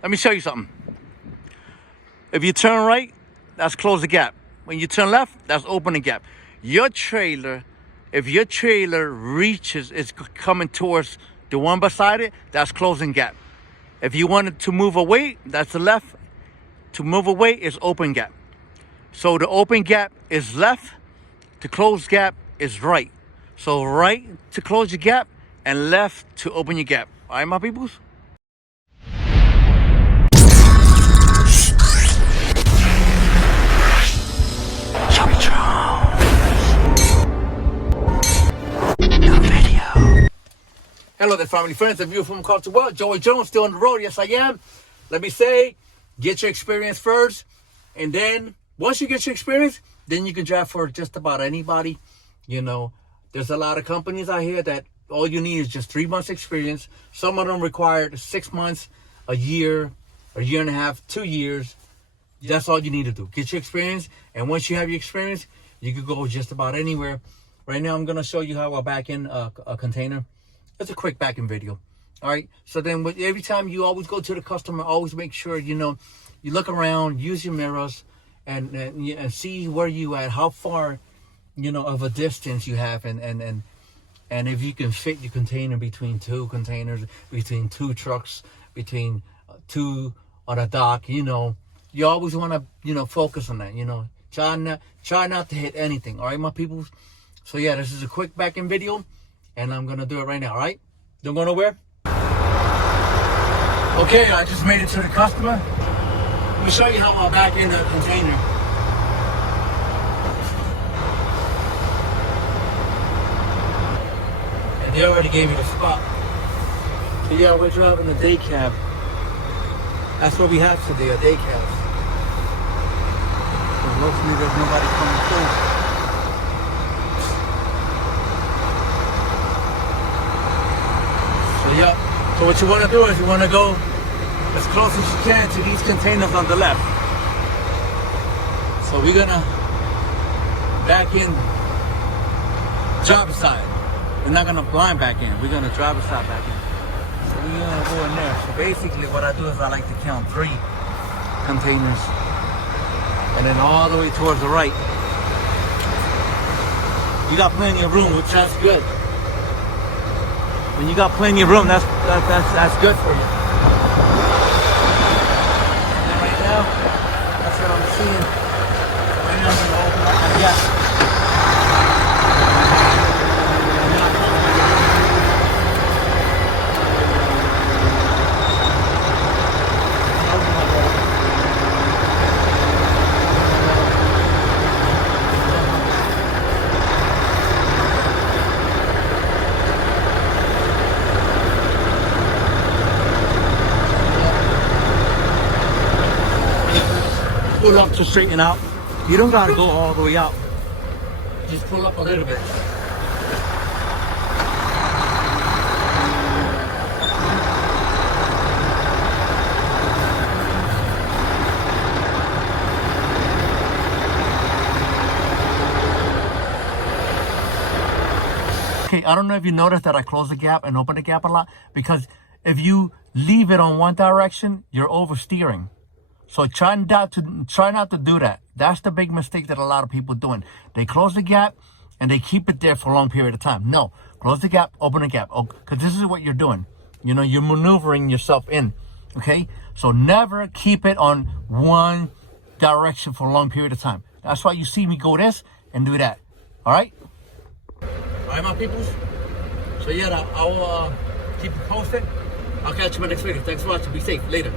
Let me show you something. If you turn right, that's close the gap. When you turn left, that's open the gap. Your trailer, if your trailer reaches, is coming towards the one beside it, that's closing gap. If you wanted to move away, that's the left. To move away is open gap. So the open gap is left, the closed gap is right. So right to close your gap and left to open your gap. All right, my peoples? Hello there, family, friends, and viewers from across the world. Joey Jones, still on the road. Yes, I am. Let me say, get your experience first. And then, once you get your experience, then you can drive for just about anybody. You know, there's a lot of companies out here that all you need is just 3 months experience. Some of them require 6 months, a year and a half, 2 years. That's all you need to do. Get your experience. And once you have your experience, you can go just about anywhere. Right now, I'm going to show you how I back in a container. It's a quick back-in video. All right. So then every time you always go to the customer, always make sure, you know, you look around, use your mirrors and see where you at, how far, you know, of a distance you have. And if you can fit your container between 2 containers, between 2 trucks, between 2 on a dock, you know, you always want to, you know, focus on that, you know, try not to hit anything. All right, my people. So yeah, this is a quick back-in video. And I'm going to do it right now, all right? Don't go nowhere. Okay, I just made it to the customer. Let me show you how I back in the container. And they already gave me the spot. So yeah, we're driving a day cab. That's what we have today, a day cab. So hopefully there's nobody coming through. Yeah, so what you want to do is you want to go as close as you can to these containers on the left. So we're going to back in driver's side. We're not going to blind back in. We're going to driver's side back in. So we're going to go in there. So basically what I do is I like to count 3 containers. And then all the way towards the right. You got plenty of room, which that's good. When you got plenty of room, that's good for you. And right now, that's what I'm seeing. Right now, I'm going to open up my gap. Pull up to straighten out. You don't gotta go all the way out. Just pull up a little bit. Okay, I don't know if you noticed that I close the gap and open the gap a lot, because if you leave it on one direction, you're oversteering. So try not to do that. That's the big mistake that a lot of people are doing. They close the gap and they keep it there for a long period of time. No, close the gap, open the gap. Because this is what you're doing. You know, you're maneuvering yourself in. Okay? So never keep it on one direction for a long period of time. That's why you see me go this and do that. All right? All right, my peoples? So yeah, I will keep you posted. I'll catch you in my next video. Thanks for watching. Be safe. Later.